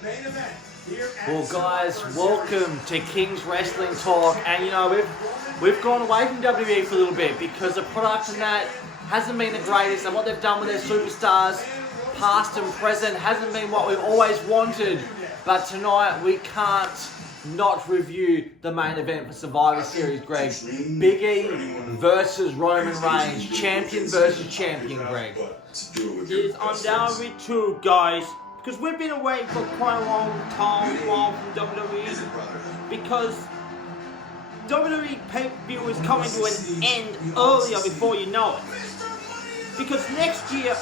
Well, guys, welcome to King's Wrestling Talk. And you know, we've gone away from WWE for a little bit because the product and that hasn't been the greatest, and what they've done with their superstars, past and present, hasn't been what we've always wanted. But tonight we can't not review the main event for Survivor Series, Greg. Big E versus Roman Reigns, champion versus champion, Greg. It is undoubtedly true, guys, because we've been away for quite a long time from WWE, because WWE pay-per-view is coming to an end earlier before you know it. Because next year,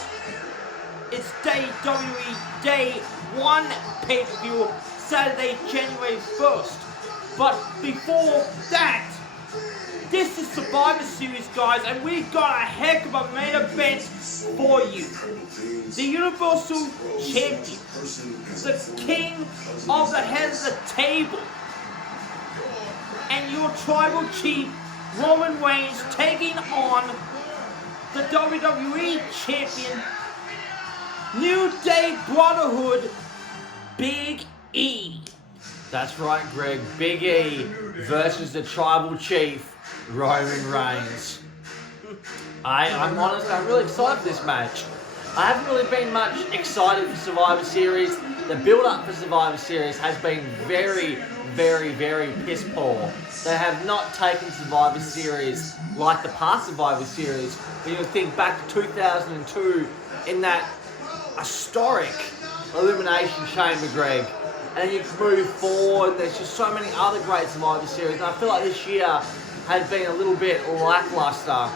it's WWE Day 1 pay-per-view, Saturday, January 1st. But before that, this is Survivor Series, guys, and we've got a heck of a main event for you. The Universal Champion, the king of the head of the table, and your tribal chief, Roman Reigns, taking on the WWE Champion, New Day Brotherhood, Big E. That's right, Greg. Big E versus the tribal chief, Roman Reigns. I'm honest, I'm really excited for this match. I haven't really been much excited for Survivor Series. The build-up for Survivor Series has been very, very, very piss poor. They have not taken Survivor Series like the past Survivor Series. When you think back to 2002 in that historic Elimination Chamber, Greg. And then you move forward, there's just so many other great Survivor Series. And I feel like this year has been a little bit lackluster.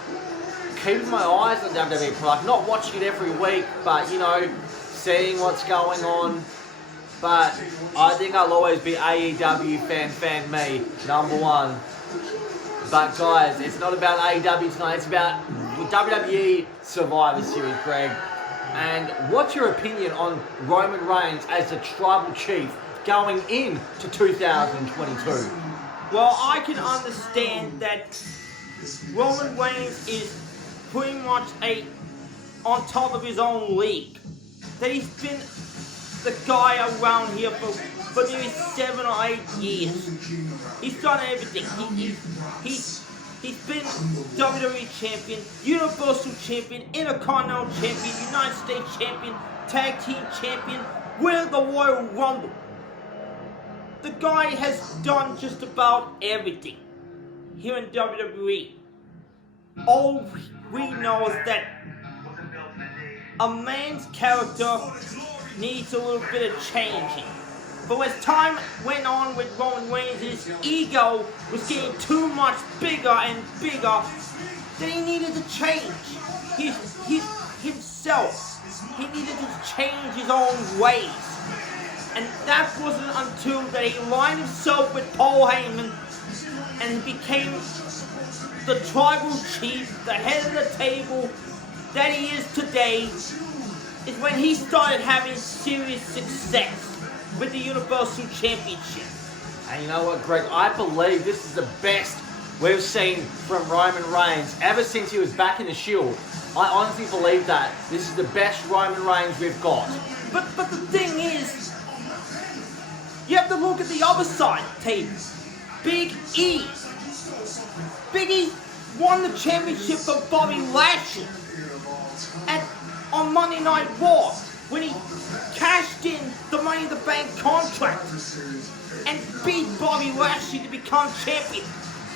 Keeping my eyes on WWE product, not watching it every week, but, you know, seeing what's going on. But I think I'll always be AEW fan me, number one. But guys, it's not about AEW tonight, it's about WWE Survivor Series, Greg. And what's your opinion on Roman Reigns as the tribal chief going into 2022? Well, I can understand that Roman Reigns is pretty much on top of his own league. That he's been the guy around here for nearly 7 or 8 years. He's done everything. He's been WWE Champion, Universal Champion, Intercontinental Champion, United States Champion, Tag Team Champion, winner of the Royal Rumble. The guy has done just about everything here in WWE. All we know is that a man's character needs a little bit of changing. But as time went on with Roman Reigns, his ego was getting too much bigger and bigger that he needed to change. He's himself. He needed to change his own ways. And that wasn't until that he aligned himself with Paul Heyman and he became the tribal chief, the head of the table that he is today, is when he started having serious success with the Universal Championship. And you know what, Greg? I believe this is the best we've seen from Roman Reigns ever since he was back in the Shield. I honestly believe that this is the best Roman Reigns we've got. But the thing is, you have to look at the other side, Tate. Big E. Big E won the championship for Bobby Lashley on Monday Night Raw when he cashed in the Money in the Bank contract and beat Bobby Lashley to become champion.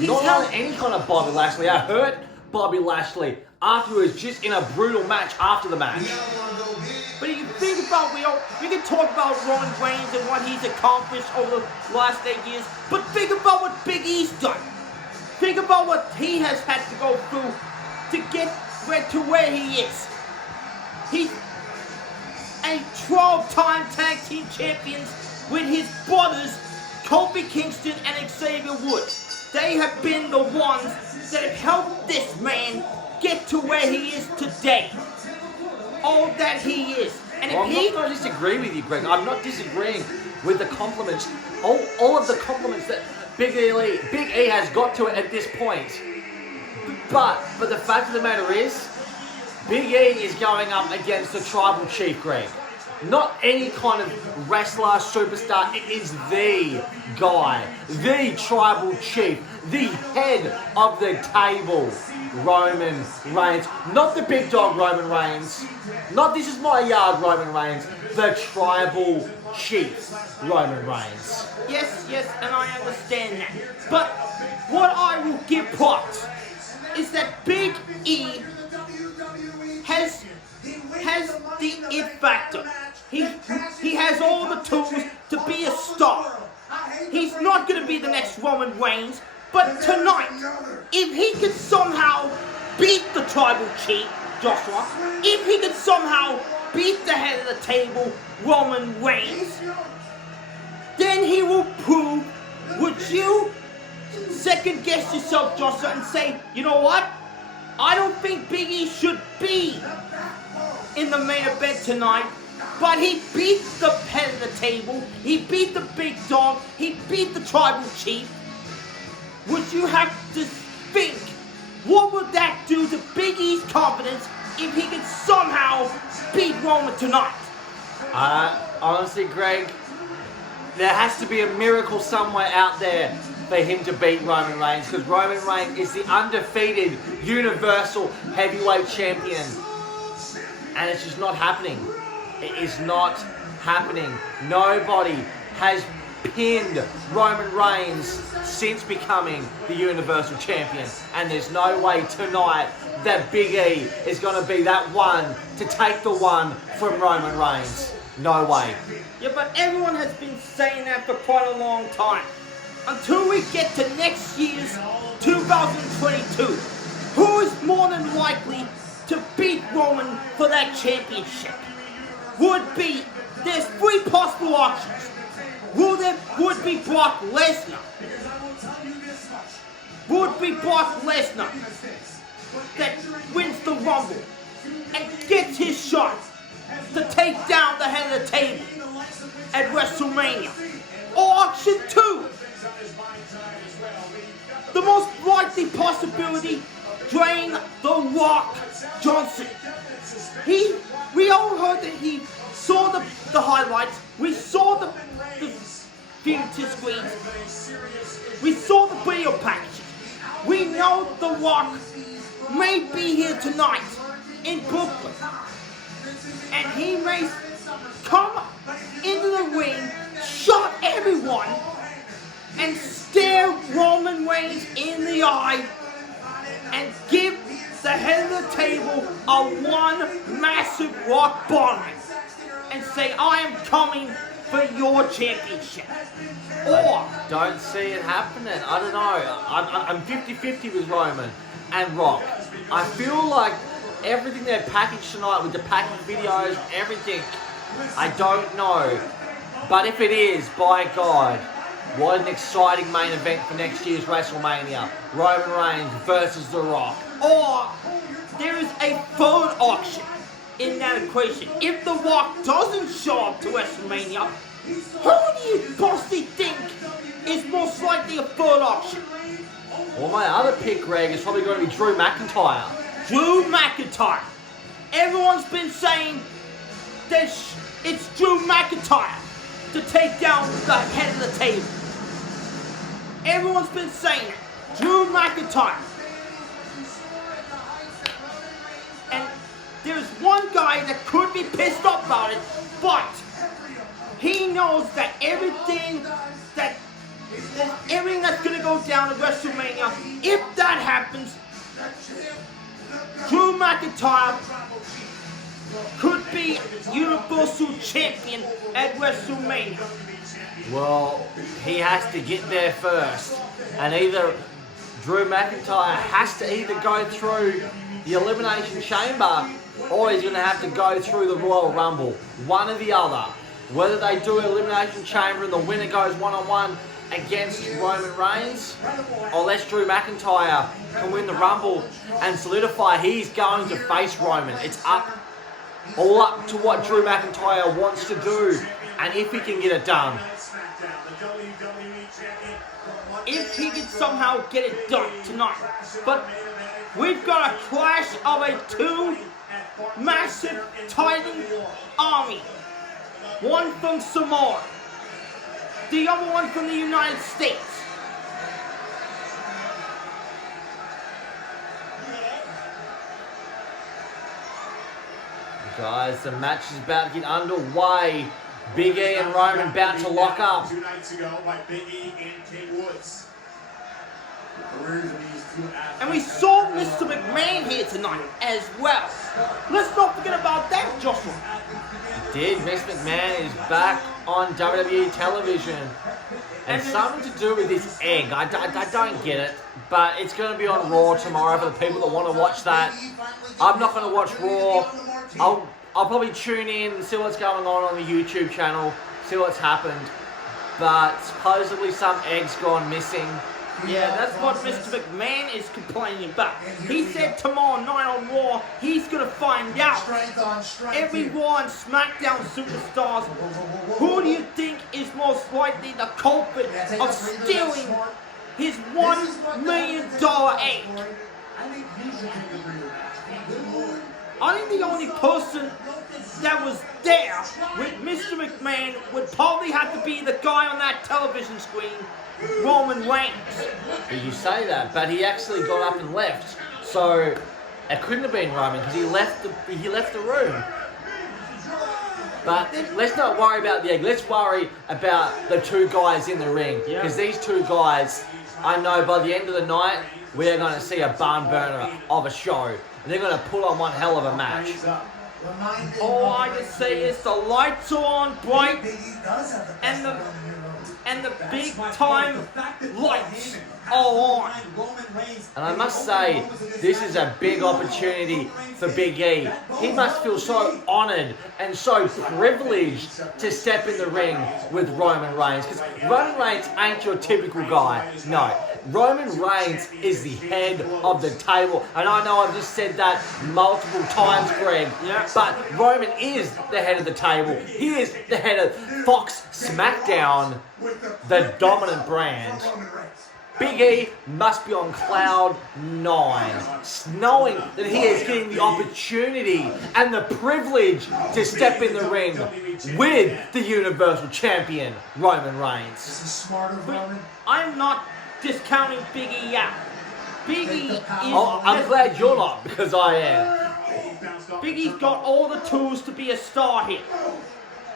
Not only any kind of Bobby Lashley, I hurt Bobby Lashley afterwards, just in a brutal match after the match. But if you think about, we can talk about Roman Reigns and what he's accomplished over the last 8 years, but think about what Big E's done. Think about what he has had to go through to get to where he is. He's a 12-time tag team champions with his brothers, Kofi Kingston and Xavier Woods. They have been the ones that have helped this man get to where he is today. All that he is. And if I'm not going to disagree with you, Greg. I'm not disagreeing with the compliments. All of the compliments that Big E has got to it at this point. But the fact of the matter is, Big E is going up against the tribal chief, Greg. Not any kind of wrestler, superstar. It is the guy, the tribal chief, the head of the table, Roman Reigns. Not the big dog Roman Reigns. Not this is my yard Roman Reigns. The tribal chief Roman Reigns. Yes, and I understand that. But what I will give props is that Big E has the it factor. He has all the tools to be a star. He's not going to be the next Roman Reigns, but tonight, if he could somehow beat the tribal chief, Joshua, if he could somehow beat the head of the table, Roman Reigns, then he will prove. Would you second guess yourself, Joshua, and say, you know what? I don't think Big E should be in the main event tonight, but he beat the head of the table, he beat the big dog, he beat the tribal chief. Would you have to think, what would that do to Big E's confidence if he could somehow beat Roman tonight? Honestly, Greg, there has to be a miracle somewhere out there for him to beat Roman Reigns, because Roman Reigns is the undefeated Universal Heavyweight Champion. And it's just not happening. It is not happening. Nobody has pinned Roman Reigns since becoming the Universal Champion. And there's no way tonight that Big E is going to be that one to take the one from Roman Reigns. No way. Yeah, but everyone has been saying that for quite a long time. Until we get to next year's 2022, who is more than likely to beat Roman for that championship? There's three possible options. Would be Brock Lesnar. Would be Brock Lesnar that wins the Rumble and gets his shot to take down the head of the table at WrestleMania. Or option two, the most likely possibility, Dwayne "The Rock" Johnson. We all heard that he saw the highlights. We saw the feature screens. We saw the video packages. We know The Rock may be here tonight in Brooklyn. And he may come into the ring, shot everyone, and stare Roman Reigns in the eye and give the head of the table a one massive rock bottom and say, I am coming for your championship. Or don't see it happening. I don't know. I'm 50-50 with Roman and Rock. I feel like everything they're packaged tonight with the packaged videos, everything, I don't know. But if it is, by God, what an exciting main event for next year's WrestleMania. Roman Reigns versus The Rock. Or there is a third option in that equation. If The Rock doesn't show up to WrestleMania, who do you possibly think is most likely a third option? Well, my other pick, Greg, is probably going to be Drew McIntyre. Drew McIntyre. Everyone's been saying that it's Drew McIntyre to take down the head of the table. Everyone's been saying it. Drew McIntyre. And there's one guy that could be pissed off about it, but he knows that everything that's going to go down at WrestleMania, if that happens, Drew McIntyre could be Universal Champion at WrestleMania. Well, he has to get there first. And either Drew McIntyre has to either go through the Elimination Chamber or he's going to have to go through the Royal Rumble. One or the other. Whether they do an Elimination Chamber and the winner goes one-on-one against Roman Reigns, unless Drew McIntyre can win the Rumble and solidify he's going to face Roman. It's all up to what Drew McIntyre wants to do and if he can get it done. If he can somehow get it done tonight. But we've got a clash of a two massive Titan army one from Samoa, the other one from the United States. Guys, the match is about to get underway. Big E and Roman about to lock up. 2 nights ago by Big E and King Woods. And we saw Mr. McMahon here tonight as well. Let's not forget about that, Joshua. Did Miss McMahon is back on WWE television. And something to do with this egg. I don't get it. But it's going to be on Raw tomorrow for the people that want to watch that. I'm not going to watch Raw. I'll probably tune in, see what's going on the YouTube channel, see what's happened. But supposedly some eggs gone missing. Yeah, that's what Mr. McMahon is complaining about. He said tomorrow night on Raw, he's going to find out. Every Raw and SmackDown superstars, who do you think is most likely the culprit of stealing his $1 million egg? I think the only person that was there with Mr. McMahon would probably have to be the guy on that television screen, Roman Reigns. You say that, but he actually got up and left. So it couldn't have been Roman because he left the room. But let's not worry about the egg. Let's worry about the two guys in the ring. Because these two guys, I know by the end of the night, we're going to see a barn burner of a show. And they're going to put on one hell of a match. All I can say is the lights are on bright, and the big time lights are on. And I must say, this is a big opportunity for Big E. He must feel so honoured and so privileged to step in the ring with Roman Reigns. Because Roman Reigns ain't your typical guy. No. Roman Reigns is the head of the table. And I know I've just said that multiple times, Greg. Yeah. But Roman is the head of the table. He is the head of Fox SmackDown, the dominant brand. Big E must be on cloud 9, knowing that he is getting the opportunity and the privilege to step in the ring with the Universal Champion, Roman Reigns. I'm not discounting Big E out. Big E is... Oh, I'm glad you're not, because I am. Big E's got all the tools to be a star here.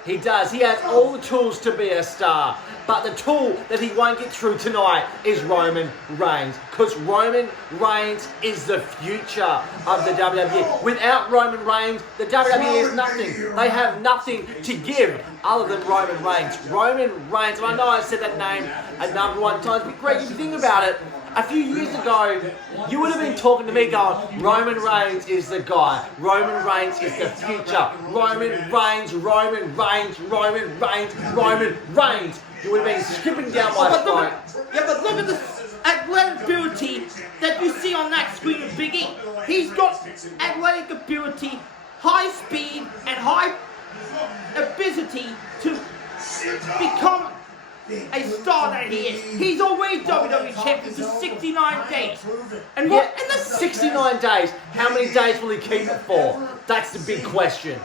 He does. He has all the tools to be a star. But the tool that he won't get through tonight is Roman Reigns. Because Roman Reigns is the future of the WWE. Without Roman Reigns, the WWE is nothing. They have nothing to give other than Roman Reigns. Roman Reigns, and I know I've said that name a number of times, but Greg, if you think about it, a few years ago, you would have been talking to me going, Roman Reigns is the guy. Roman Reigns is the future. Roman Reigns, Roman Reigns, Roman Reigns, Roman Reigns. You would have been skipping down my throat. Yeah, but look at the athletic ability that you see on that screen of Big E. He's got athletic ability, high speed, and high ability to become a star that he is. He's already WWE champion for 69 days. And what? Yeah, in the 69 days, how many days will he keep it for? That's the big question.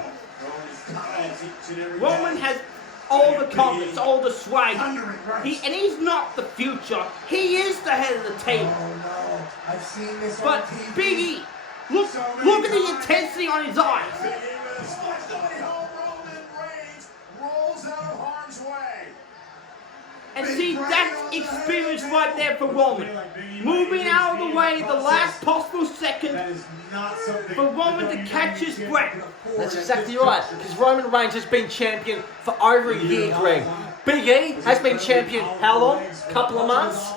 Roman has all the confidence, all the swag. And he's not the future. He is the head of the table. But Big E, look at the intensity on his eyes. And see, that's experience right there for Roman. Moving out of the way the last possible second for Roman to catch his breath. That's exactly right, because Roman Reigns has been champion for over a year, Greg. Big E has been champion how long? Couple of months?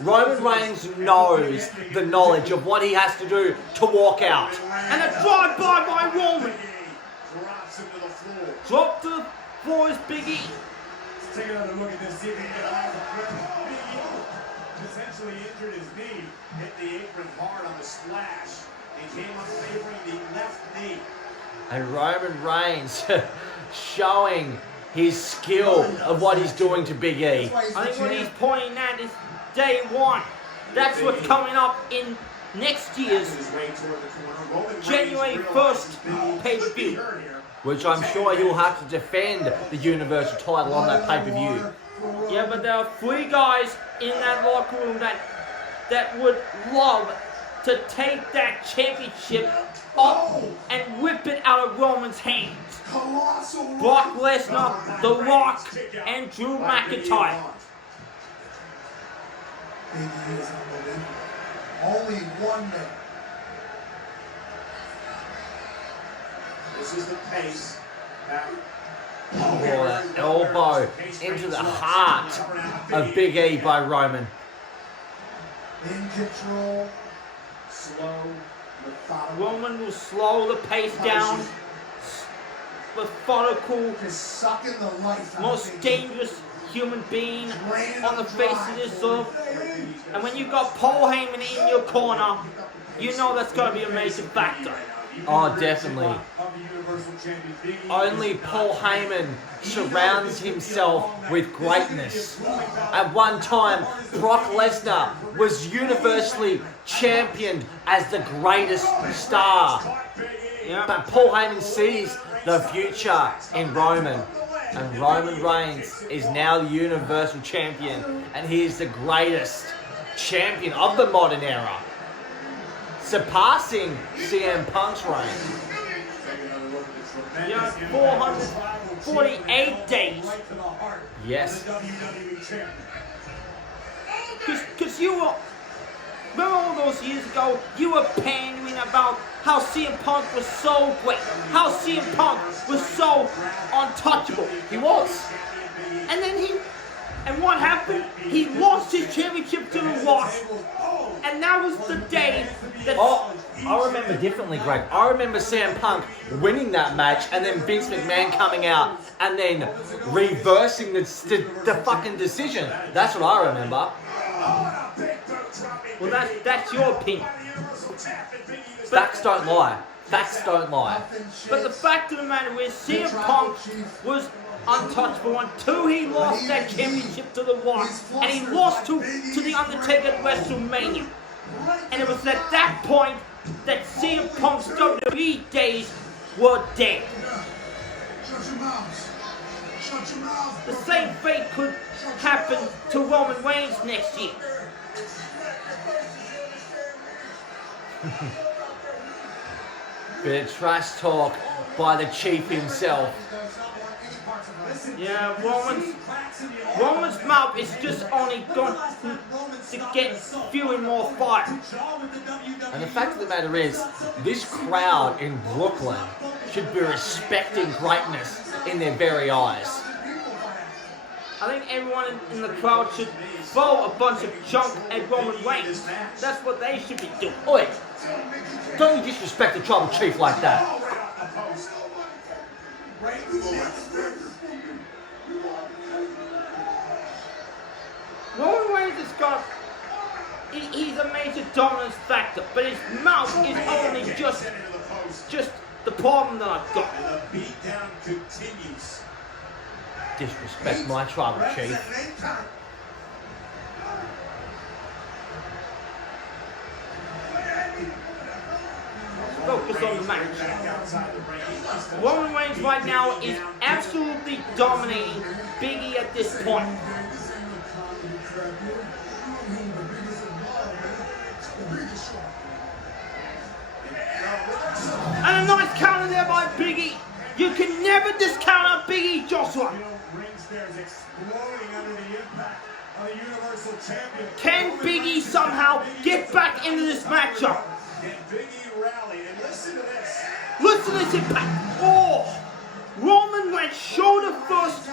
Roman Reigns knows the knowledge of what he has to do to walk out. And a drive-by by Roman. Drop to the floor is Big E. Take another look at this. See if he can get off the Big E potentially injured his knee. Hit the apron hard on the splash. He came up favoring the left knee. And Roman Reigns showing his skill of what he's doing to Big E. I think what he's pointing at is day one. That's what's coming up in next year's January 1st pay-per-view. which I'm sure he'll have to defend the Universal title on that pay-per-view. Yeah, but there are 3 guys in that locker room that would love to take that championship up and whip it out of Roman's hands. Brock Lesnar, The Rock, and Drew McIntyre. Biggie is unbelievable. Only one minute. This is the pace. Oh, that elbow into the heart of Big E by Roman. In control. Slow. Methodical. Roman will slow the pace down. Methodical. Just sucking the life out Most of Big E. dangerous human being on the face of this earth. And when you've got Paul Heyman in your corner, you know that's going to be a major factor. Oh, definitely. Only Paul Heyman surrounds himself with greatness. At one time, Brock Lesnar was universally championed as the greatest star. Yeah. But Paul Heyman sees the future in Roman. And Roman Reigns is now the Universal Champion. And he is the greatest champion of the modern era, surpassing CM Punk's reign. Yeah, 448 days. Yes. Because you were, remember all those years ago, you were pandering about how CM Punk was so great, how CM Punk was so untouchable. He was. And then and what happened? He lost his championship to The Rock. And that was the day that... Oh, I remember differently, Greg. I remember CM Punk winning that match and then Vince McMahon coming out and then reversing the fucking decision. That's what I remember. Well, that's your opinion. Facts don't lie. Facts don't lie. But the fact of the matter is, CM Punk was untouchable until he lost that championship to The Rock, and he lost to The Undertaker at WrestleMania. And it was at that point that CM Punk's WWE days were dead. The same fate could happen to Roman Reigns next year. Bit of trash talk by the Chief himself. Yeah, Roman's mouth is just only going to get fueling more fire. And the fact of the matter is, this crowd in Brooklyn should be respecting greatness in their very eyes. I think everyone in the crowd should throw a bunch of junk at Roman Reigns. That's what they should be doing. Oi! Don't you disrespect the Tribal Chief like that. Roman Reigns has got... He's a major dominance factor, but his mouth is only just the problem that I've got. And the beatdown continues. Disrespect my Tribal Chief. Focus on the match. Roman Reigns right now is absolutely dominating Big E at this point. And a nice counter there by Big E. You can never discount out Big E, Joshua. Can Big E somehow get back into this matchup? Big E rallied, and listen to this. Listen to this impact. Oh! Roman went shoulder first.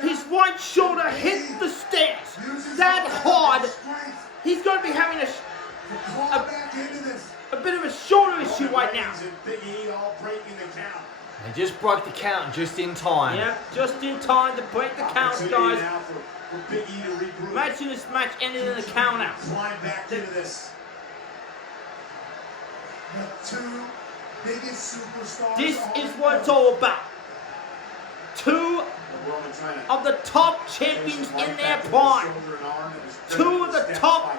His right shoulder hit the stairs that hard. He's going to be having a bit of a shoulder issue right now. Big E all breaking the count. They just broke the count just in time. Yep, just in time to break the count, guys. For Big E to regroup. Imagine this match ended in a count out. Climb back into this. The two biggest superstars. This is what it's all about. Two of the top champions in their prime. Two of the top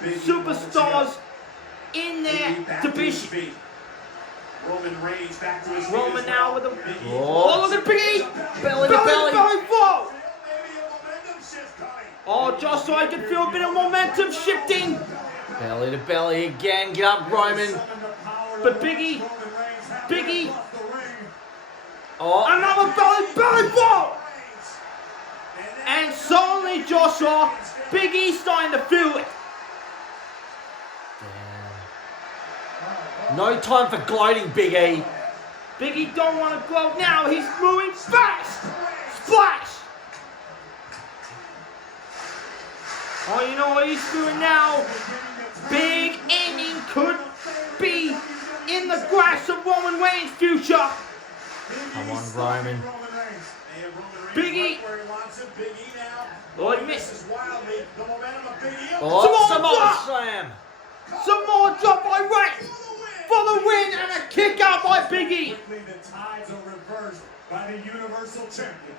superstars in their division. Roman Reigns back to his feet Roman as now well. with a... Big E. Oh, look at Big E! Belly to belly. Whoa! Maybe a momentum shift coming. Oh, just so I can feel a bit of momentum shifting. Belly to belly again. Get up, Roman. But Big E, Oh, another belly whoa! And suddenly, Joshua, Big E's starting to feel it. damn. No time for gloating, Big E. Big E don't want to gloat now. He's moving fast. Splash! Oh, you know what he's doing now? Big ending could be in the grasp of Roman Reigns' future. Come on, Roman. Big E. Oh, he missed. Oh, Some some more more drop. slam. Some more drop by Reigns for the win and a kick out by Big E. The tides are reversed by the Universal Champion.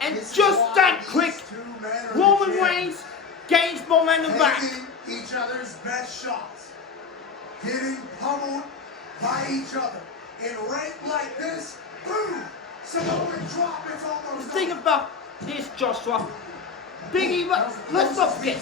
And just that quick, Roman Reigns gains momentum back. Taking each other's best shots. Getting pummeled by each other. In rank like this, boom! Samoan drop is almost Think about this, Joshua. Big E, let's not forget,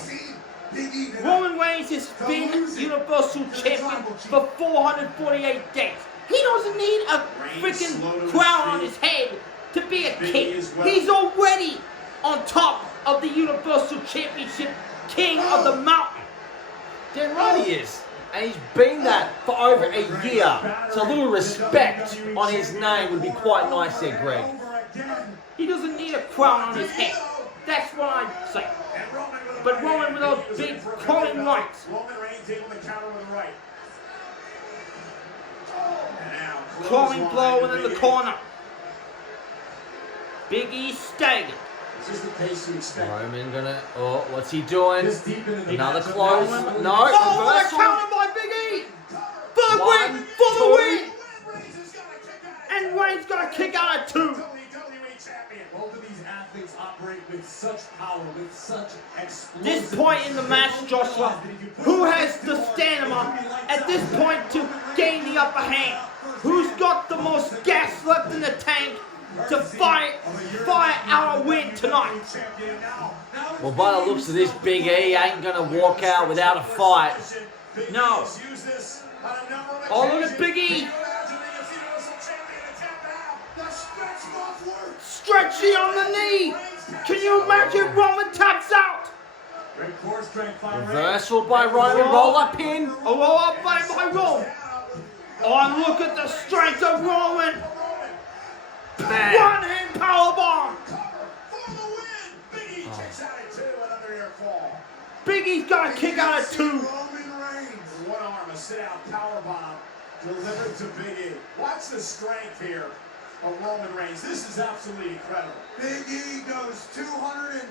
Roman Reigns has been Universal Champion for 448 days. He doesn't need a freaking crown on his head to be a king. He's already on top of the Universal Championship, king of the mountain. Damn right he is. And he's been that for over a year. So a little respect on his name would be quite nice there, Greg. He doesn't need a crown on his head. That's what I say. But Roman with those big crawling rights. Roman Reigns able to counter with the right. Crawling blow and in the corner. Big E staggered. Is this the pace you expect? Roman gonna. Oh, what's he doing? This deep into the Another matchup close. now. No, Oh, what a reversal. counter by Big E! For the One, win! For the two. win! And Reigns got a kick out at 2. WWE champion. Both of these athletes operate with such power, with such explosive. This point in the match, Joshua, who has the stamina at this point to gain the upper hand? Who's got the most gas left in the tank to fire out a win tonight? Well, by the looks of this, Big E ain't gonna walk out without a fight. No. Oh, look at Big E. Stretchy on the knee. Can you imagine Roman taps out? Reversal by Roman, roll up pin. A roll up by Roman. Oh, and look at the strength of Roman. Man. One hand powerbomb. Big E's got a kick out at 2. One arm, a sit-out powerbomb delivered to Big E. Watch the strength here of Roman Reigns. This is absolutely incredible. Big E goes 280.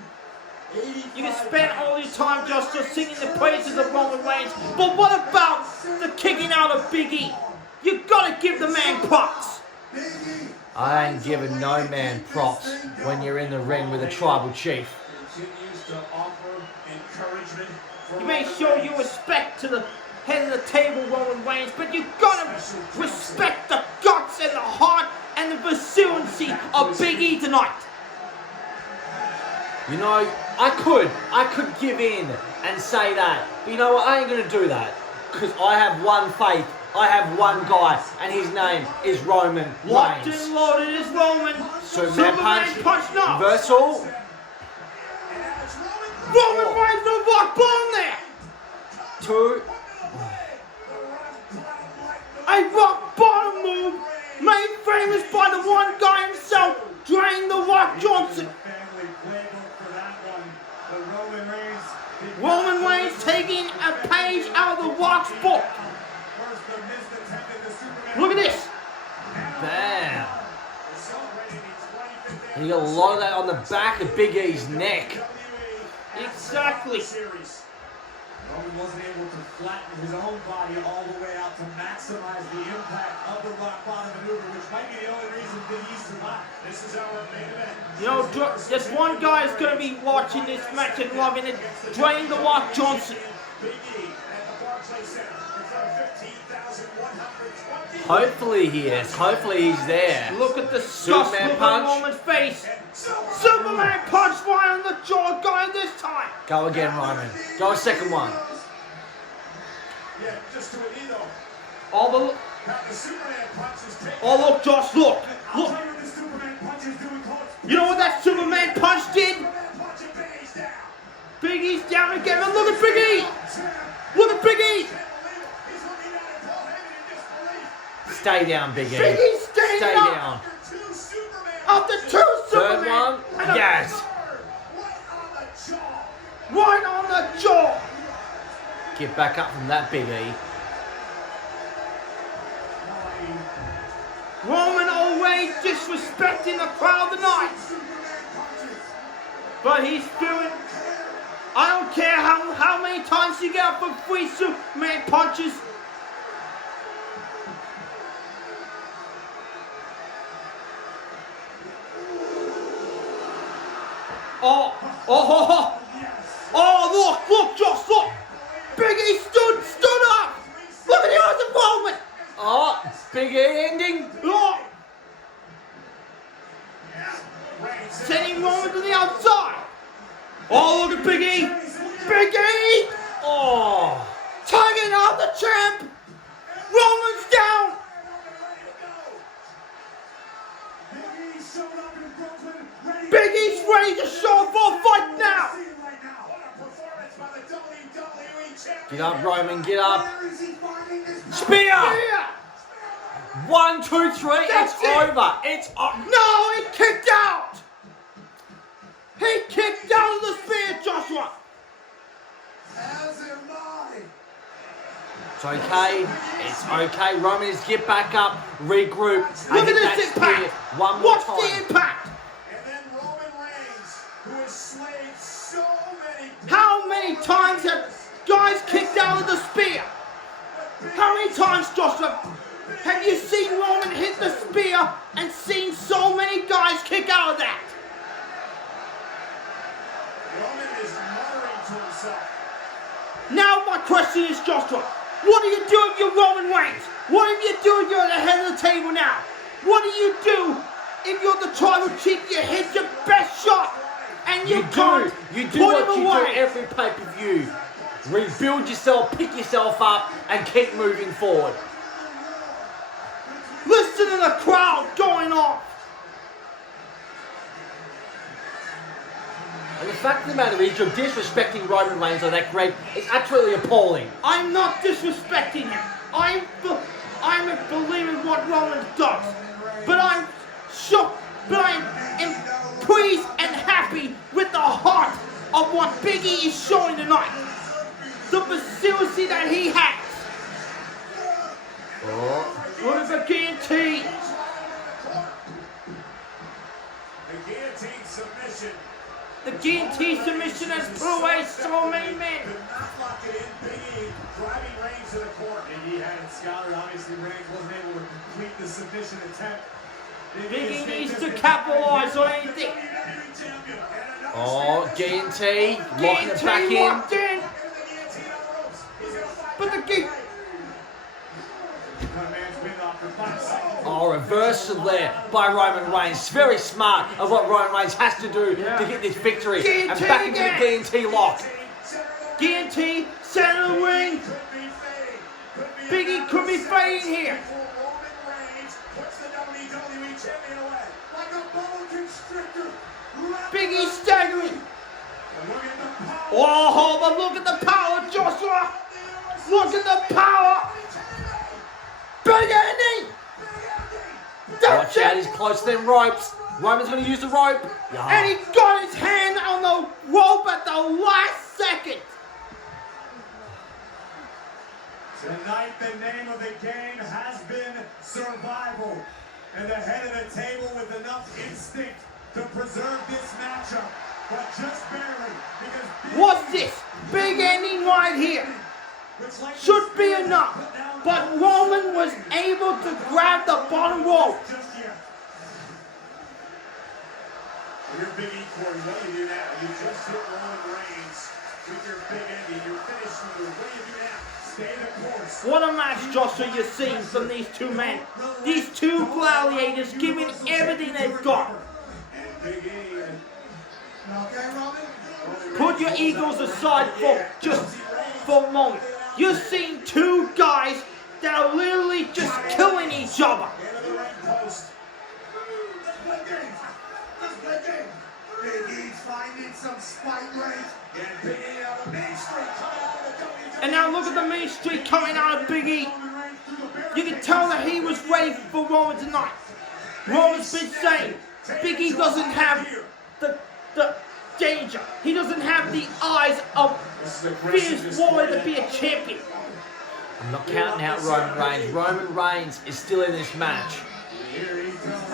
You can spend all your time just singing the praises of Roman Reigns, but what about the kicking out of Big E? You gotta give the man props. I ain't giving no man props when you're in the ring with a tribal chief. Continues to offer encouragement. You may show your respect to the head of the table, Roman Reigns, but you gotta respect the guts and the heart and the resiliency of Big E tonight. You know, I could give in and say that, but you know what? I ain't gonna do that because I have one faith. I have one guy, and his name is Roman Locked Reigns. and loaded is Roman. Superman punch. now. Reversal. Roman Reigns no rock bomb there. 2. A rock bottom move made famous by the one guy himself, Dwayne The Rock Johnson. Roman Reigns taking a page out of The Rock's book. Look at this. Bam. And you got a lot of that on the back of Big E's neck. Exactly. Roman wasn't able to flatten his own body all the way out to maximize the impact of the rock bottom maneuver, which might be the only reason Big E survived. This is our main event. You know, there's one guy who's going to be watching this match and loving it, Dwayne The Rock Johnson. Big E at the Barclays Center in front of 15,120 Hopefully he is. Hopefully he's there. Look at the disgust Superman look punch. on Roman's face. Superman punch right on the jaw going this time. Go again, Roman. Go a second one. Yeah, just do it either. Oh, Now the Superman punch is taking. oh look, Josh, look. I'll Look. tell you what the Superman punch is doing, Coach. You know what that Superman punch did? Superman punch and Big E's down. Big E's down again. And look at Big E. Look at Big E. Can't believe it. He's looking down at Paul Heyman in disbelief. Stay down, Big E. Big E's staying Stay up. down. After two Superman After punches, two Third Superman. one. And a- Yes. right on the jaw. Right on the jaw. Get back up from that, Big E. Roman always disrespecting the crowd tonight. But he's feeling. I don't care how many times you get up for 3 Superman punches. Oh, look, Josh, look. Big E stood up. Look at the eyes of Roman. Oh, Big E ending. Look. Sending Roman to the outside. Oh, look at Big E. Big E. Oh. Tagging out the champ. Roman's down. Big E's ready to show up for a fight now. What a performance by the WWE champion. Get up, Roman. Get up. Spear. Spear. 1, 2, 3. That's It's it. over. It's over. No, he kicked out. He kicked out of the spear, Joshua. As am I. It's okay. It's okay. Roman is get back up, regroup, and Look at hit this that impact. spear one more Watch time. the impact. And then Roman Reigns, who has slayed so many. How many times have guys kicked out of the spear? How many times, Joshua, have you seen Roman hit the spear and seen so many guys kick out of that? Roman is muttering to himself. Now my question is, Joshua, what do you do if you're Roman Reigns? What if you do if you're at the head of the table now? What do you do if you're the tribal chief? You hit your best shot and you can't You do put what him you away. do every pay-per-view. Rebuild yourself, pick yourself up, and keep moving forward. Listen to the crowd going off. And the fact of the matter is, you're disrespecting Roman Reigns like that, Greg. It's absolutely appalling. I'm not disrespecting him. I'm believing what Roman does. But I'm shocked. But I am pleased and happy with the heart of what Big E is showing tonight. The facility that he has. Oh. Look at the guillotine. The guillotine submission. The guillotine submission has put away so many men. Could not lock it in. Big E driving Reigns to the corner. Big E had it scouted. Obviously, Reigns wasn't able to complete the submission attempt. Big E needs to capitalize on anything. Oh, guillotine. Locking it back in. Locked in. But the guillotine. Oh, reversal there by Roman Reigns. Very smart of what Roman Reigns has to do to get this victory. And Guillotine back into the again. guillotine lock. Guillotine, center of the ring. Big E could be fading here. Big E staggering. Oh, but look at the power, Joshua. Look at the power. Big ending. That's Watch out, it. he's close to them ropes. Roman's going to use the rope. And he got his hand on the rope at the last second. Tonight, the name of the game has been survival. And the head of the table with enough instinct to preserve this matchup. But just barely. Because What's this? Big ending right here. Should be enough. But Roman was able to grab the bottom rope. Just yet. You're Big E, Corey. What do you do now? You just hit Roman Reigns with your big ending. You're finishing. What do you do now? Stay the course. What a match, Joshua, you're seeing from these two men. These two gladiators giving everything they've got. And Big E. Okay, Roman? Put your egos aside for a moment. You're seeing two guys that are literally just killing each other. Into the ring post. Let's play games. Let's play games. Big E's finding some spike race. And Big E out of Main Street coming out of the WWE. And now look at the Main Street coming out of Big E. You can tell that he was ready for Roman tonight. Roman's been saying Big E doesn't have the danger. He doesn't have the eyes of fierce warrior to be a champion. I'm not counting out Roman Reigns. Roman Reigns is still in this match. Here he comes.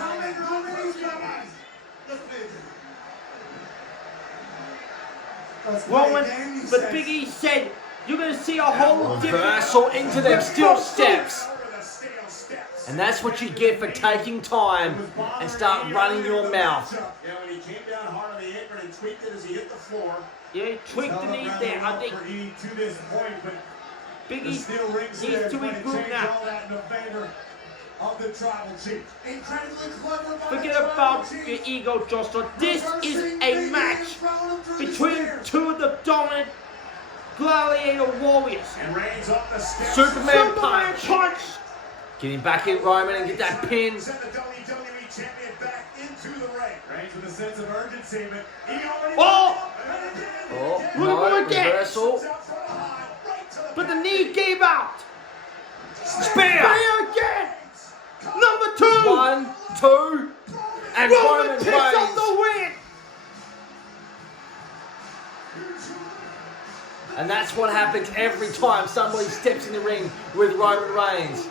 Roman, he's coming. Let's play Roman, game, he but says. Big E said you're going to see a whole different... Reversal into them steel steps. Over the steel steps. And that's what you get for taking time and start running your mouth. Yeah, when he came down hard on the apron and tweaked it as he hit the floor. Yeah, he tweaked the knee there. I think For E to this point, but Big the E steel ring needs stairs to might improve change now. all that in the favor of the tribal chief. Incredibly clever by Forget the about tribal your chief. ego, Joshua. This is Reversing a Big E match and throwing him through the between stairs. two of the dominant gladiator warriors. And Reigns up the steps. Superman Superman punch. punch. Getting back in Roman and get that pin. Send the WWE champion back into the ring. Reigns with a sense of urgency, but he already... Oh! Oh, Look no, at that. reversal. Out front high, right to the But the knee gave out. Spear. Spear again. Number 2. 1, 2, and Roman Roman picks up Reigns. the win. And that's what happens every time somebody steps in the ring with Roman Reigns.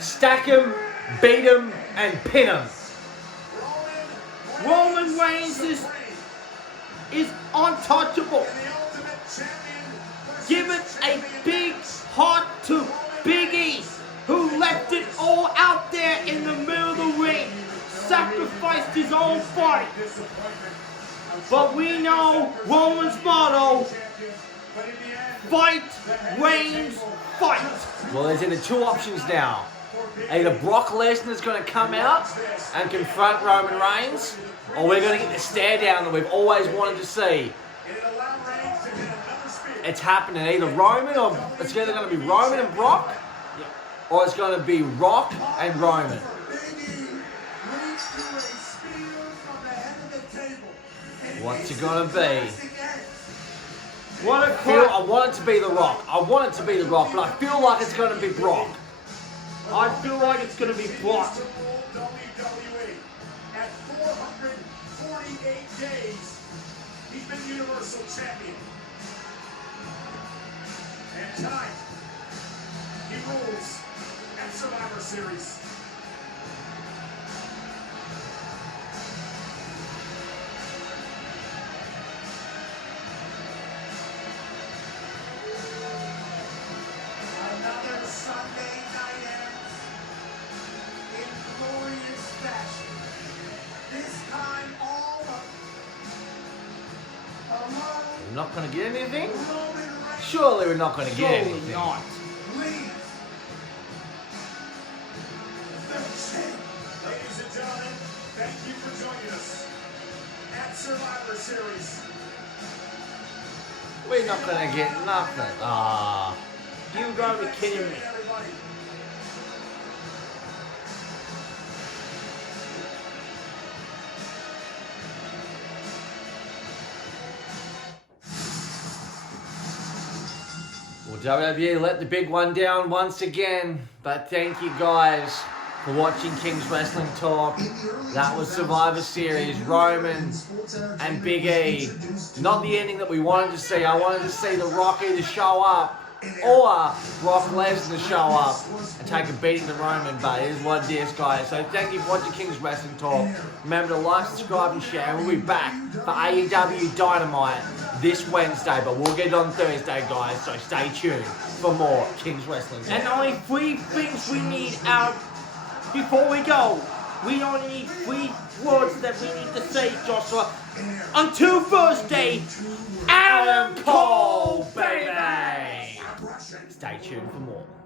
Stack him, beat him, and pin him. Roman Reigns is untouchable. Give it a big heart to Big E, who left it all out there in the middle of the ring, sacrificed his own body. But we know Roman's motto, fight, Reigns, fight. Well, there's either two options now. Either Brock Lesnar's going to come out and confront Roman Reigns, or we're going to get the stare down that we've always wanted to see. It's happening. Either Roman or it's either going to be Roman and Brock, or it's going to be Rock and Roman. Big E leads to a spear from the head of the table. And What's it's it going to be? again. What a I want it to be The Rock. I want it to be The Rock, but I feel like it's going to be Brock. I feel like it's going to be Brock. WWE at 448 days, he's been Universal Champion. And tonight, he rules at Survivor Series. Another Sunday night ends in glorious fashion. This time all alone, We're not going to get anything? Roman Reigns Surely we're not going to get Surely anything. not. leads the champ. Ladies and gentlemen, thank you for joining us at Survivor Series. We're not going to get nothing. Ah. You gotta be kidding me. Everybody. Well, WWE let the big one down once again. But thank you guys for watching King's Wrestling Talk. That was Survivor Series, Roman and Big E. Not the ending that we wanted to see. I wanted to see The Rock either show up or Brock Lesnar show up and take a beating to Roman, but it is what it is, guys. So thank you for watching King's Wrestling Talk. Remember to like, subscribe, and share. And we'll be back for AEW Dynamite this Wednesday, but we'll get it on Thursday, guys. So stay tuned for more King's Wrestling Talk. And only 3 things we need out before we go. We only need 3 words that we need to say, Joshua. Until Thursday, Adam Cole, baby! Impressions. Stay tuned for more.